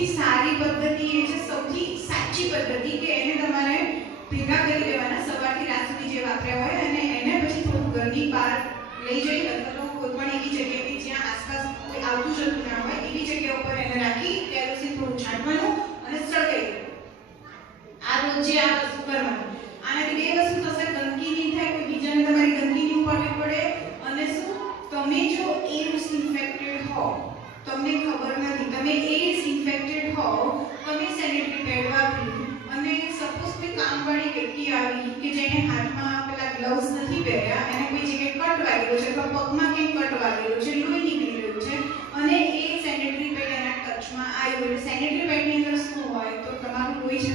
સૌથી સારી પદ્ધતિ એ છે, સૌથી સાચી પદ્ધતિ કે એને તમારે ભેગા કરી દેવાના સવારથી રાત સુધી જે વાપર્યા હોય અને એને પછી થોડું ઘરની બહાર લઈ જઈ અથવા તો કોઈ પણ એવી જગ્યાએ જ્યાં આસપાસ કોઈ આવતું જતું ના હોય, એવી જગ્યા ઉપર એને રાખી, ત્યાર પછી થોડું છાંટવાનું અને સળગાવી આ રોજ જે આ વસ્તુ કરવાની આનાથી બે વસ્તુ થશે ગંદકી નહીં થાય કોઈ બીજાને તમારી ગંદકી નહીં ઉપાડવી પડે અને શું તમે જો એડ્સ ઇન્ફેક્ટેડ હો તમને ખબર નથી તમે એડ્સ ઇન્ફેક્ટેડ હો તમે સેનિટરી પેડ વાપરી અને સપોઝ કે કામવાળી વ્યક્તિ આવી કે જેને હાથમાં પેલા ગ્લવ્સ નથી પહેર્યા, એને કોઈ જગ્યાએ કટ વાગેલો છે અથવા પગમાં કંઈક કટ વાગેલો છે, લોહી નીકળી રહ્યું છે, અને એ સેનિટરી પેડ એના ટચમાં આવ્યું સેનિટરી પેડની અંદર શું હોય તો તમારું લોહી છે.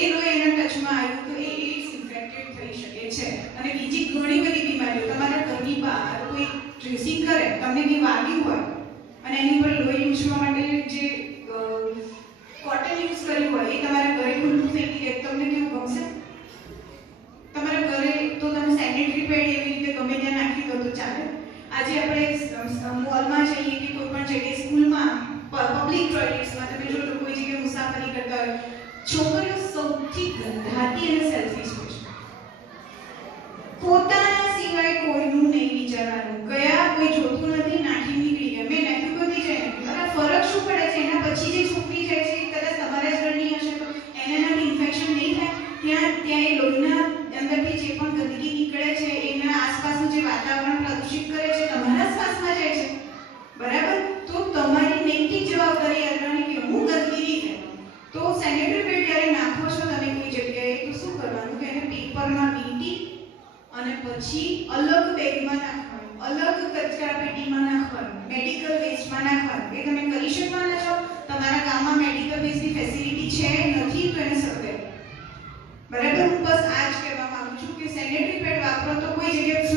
એ લોહી એના ટચમાં આવ્યું તો એ એડ્સ ઇન્ફેક્ટેડ થઈ શકે છે. અને બીજી ઘણી બધી બીમારીઓ, તમારા ઘરની બહાર કોઈ ડ્રેસિંગ કરે, તમને બી વાગ્યું હોય, અને એની પર લોહી ઉછવા માટે જે કોટન યુઝ કર્યું હોય, એ તમારા ઘરે ખુલ્લું ફેંકી દે તમને કેવું ગમશે? તમારા ઘરે તો તમે સેનિટરી પેડ એવી રીતે ગમે ત્યાં નાખી દો તો ચાલે. આજે આપણે મોલમાં જઈએ કે કોઈ પણ જગ્યાએ સ્કૂલમાં પબ્લિક ટોયલેટ્સમાં તમે જો કોઈ જગ્યાએ મુસાફરી કરતા હોય, છોકરીઓ સૌથી ગંધાતી અને સેલ્ફિશ હોય છે. પોતાના સિવાય કોઈનું નહીં વિચારવાનું. ગયા કોઈ જોતું નથી, નાખી નીકળી ગયા. મેં નાખ્યું બધી જાય. ફરક શું પડે છે? એના પછી જે છોકરી જાય છે એ કદાચ તમારા જ ઘરની હશે તો એનાથી ઇન્ફેક્શન નહીં થાય ત્યાં એ લોહીના અંદરથી જે પણ ગંદકી નીકળે છે, એના આસપાસનું જે વાતાવરણ પ્રદૂષિત કરે છે, તમારા શ્વાસમાં જાય છે. બરાબર? તો તમારી નૈતિક જવાબદારી કરવાની કે હું ગંદકી નહીં ફેલાવું? તો સેનિટરી પેડ જ્યારે નાખો છો તમે કોઈ જગ્યાએ, તો શું કરવાનું? કે એને પેપરમાં વીંટી અને પછી અલગ બેગમાં નાખવાનું, અલગ કચરા પેટીમાં નાખવાનું, મેડિકલ વેસ્ટમાં નાખવાનું. એ તમે કરી શકવાના છો? તમારા ગામમાં મેડિકલ વેસ્ટની ફેસિલિટી છે નથી, તો એને સળગાવી બરાબર હું બસ આ જ કહેવા માંગુ છું કે સેનિટરી પેડ વાપરો તો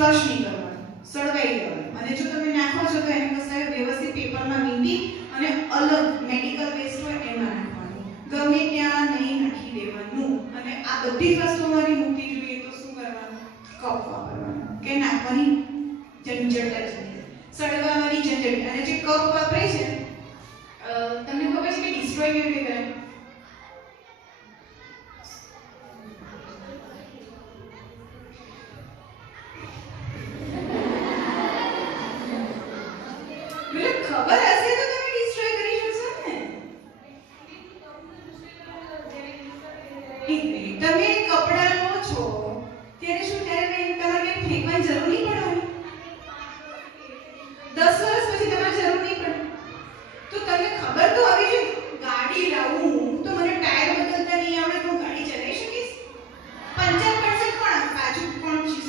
સળગાઈ નહીં સળગાવી દેવાનું અને જો તમે નાખો છો તો એને કશે વ્યવસ્થિત પેપરમાં વીંટી અને અલગ મેડિકલ વેસ્ટ હોય એમાં નાખવાનું. ગમે ત્યાં નહીં નાખી દેવાનું. અને આ બધી જ વસ્તુઓમાંથી મુક્તિ જોઈએ તો શું કરવાનું? કપ વાપરવાનો. કે નાખવાની ઝંઝટ જ નહીં. સળગાવવાની ઝંઝટ. અને જે કપ વાપરે છે તમને ખબર છે કે ડિસ્ટ્રોય કેવી રીતે કરે મતલબ ખબર હશે તો તમે ડિસ્ટ્રોય કરી શકશો ને એક મિનિટ તમે કપડાં લો છો ત્યારે શું ત્યારે એને તમારે ક્યાંય ફેંકવાની જરૂર નહીં પડવાની દસ વર્ષ પછી તમારે જરૂર નહીં પડે તો તમને ખબર તો હોવી જોઈએ ગાડી લાવું તો મને ટાયર બદલતા નહીં આવડે તો હું ગાડી ચલાવી શકીશ પંચર પડશે કોણ બાજુ કોણ ચીજ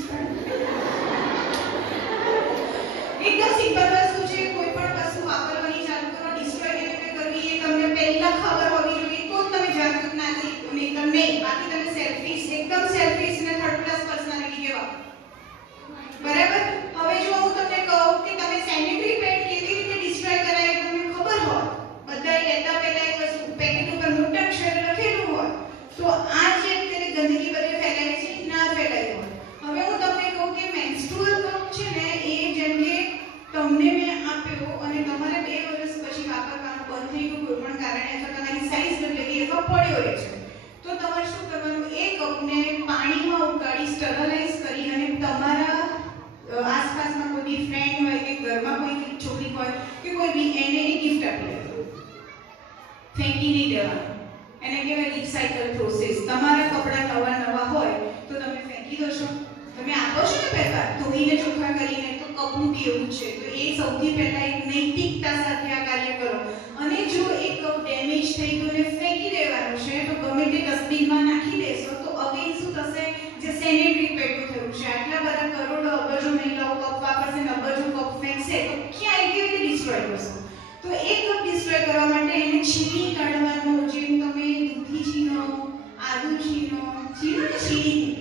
એકદમ સિમ્પલ વસ્તુ છે કોઈ પણ વસ્તુ વાપરવાની ચાલુ કરો ડિસ્ટ્રોય કેવી રીતે કરવી એ તમને પહેલા ખબર હોવી જોઈએ તો જ તમે જાગૃત ના થઈ નહીં તો નહીં બાકી તમે સેલ્ફિશ એકદમ સેલ્ફિશ ને થર્ડ ક્લાસ પર્સનાલિટી કેવા બરાબર હવે જો હું તમને કહું કે તમે સેનિટરી પેડ કેવી રીતે ડિસ્ટ્રોય કરાય એ તમને ખબર હોય બધાએ લેતા પહેલા એક વસ્તુ પેકેટ ઉપર મોટા અક્ષરે લખેલું હોય તો આ જે અત્યારે ગંદકી બધે ફેલાય છે એ ના ફેલાય હોય હવે હું તમને કહું કે મેન્સ્ટ્રુઅલ કપ છે ને એ જેમ કે તમને મેં આપ્યો અને તમારે બે વર્ષ પછી વાપરવાનું બંધ થઈ ગયું કોઈ પણ કારણે અથવા તમારી સાઈઝ બદલાઈ ગઈ અથવા પડ્યો રહે છે તો તમારે શું કરવાનું એ કપને પાણીમાં ઉકાળી સ્ટરલાઇઝ કરી અને તમારા અ, આસપાસમાં કોઈ બી ફ્રેન્ડ હોય કે ઘરમાં કોઈ છોકરી હોય કે કોઈ બી એને એ ગિફ્ટ આપી દેવાનું ફેંકી નહીં દેવાનું એને કહેવાય રિસાયકલ પ્રોસેસ તમારા કપડાં નવા નવા હોય તો તમે ફેંકી દો તમે આપો છો ને પહેલા ધોઈને ચોખ્ખા કરીને તો કપનું બી એવું છે. તો એ સૌથી પહેલા એક નૈતિકતા સાથે આ કાર્ય કરો. અને જો એક કપ ડેમેજ થઈ ગયું ને ફેંકી દેવાનું છે, તો ગમે તે ડસ્ટબિનમાં નાખી દેશો, તો અગેન શું થશે? જે સેનેટરી પેડનું થયું છે. આટલા બધા કરોડો અબજો મહિલાઓ કપ વાપરશે ને અબજો કપ ફેંકશે, તો ક્યાં કેવી રીતે ડિસ્ટ્રોય કરશો તો એક કપ ડિસ્ટ્રોય કરવા માટે એને છીણી કાઢવાનો જેમ તમે દૂધી છીણો, આદુ છીણો છીણો ને છીણી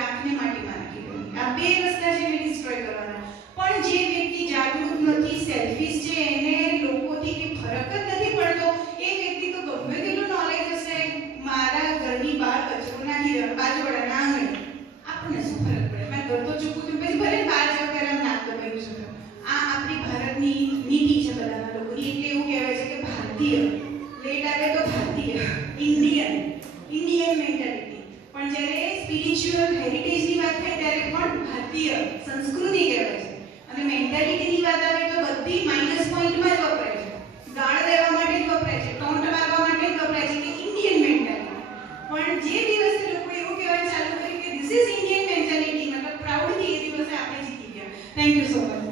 રાખીને માટે મારી દો આ બે રસ્તા છે એને ડિસ્ટ્રોય કરવાના. પણ જે વ્યક્તિ જાગૃત નથી સેલ્ફિશ છે, એને લોકોથી કે ફરક જ નથી પડતો. એ વ્યક્તિ તો ગમે તેટલું નોલેજ હશે, મારા ઘરની બહાર કચરો નાખી દેવાનો બાજુવાળા ના હોય આપણને શું ફરક પડે? મેં ઘર તો ચૂકું છું, પછી ભલે બહાર જાવ ત્યારે આમ નાખતો કર્યું છું આ આપણી ભારતની નીતિ છે બધાના લોકોની. એટલે એવું કહેવાય છે કે ભારતીય. લેટ આવે તો ભારતીય. ઇન્ડિયન. સ્પિરિચ્યુઅલ હેરિટેજની વાત થાય ત્યારે પણ ભારતીય સંસ્કૃતિ કહેવાય છે. અને મેન્ટાલિટીની વાત આવે તો બધી માઇનસ પોઈન્ટમાં જ વપરાય છે. ગાળ દેવા માટે જ વપરાય છે. ટોન્ટ મારવા માટે જ વપરાય છે કે ઇન્ડિયન મેન્ટાલિટી પણ જે દિવસે લોકો એવું કહેવાય ચાલુ કર્યું કે ધીસ ઇઝ ઇન્ડિયન મેન્ટાલિટી મતલબ પ્રાઉડથી એ દિવસે આપણે જીતી ગયા. Thank you so much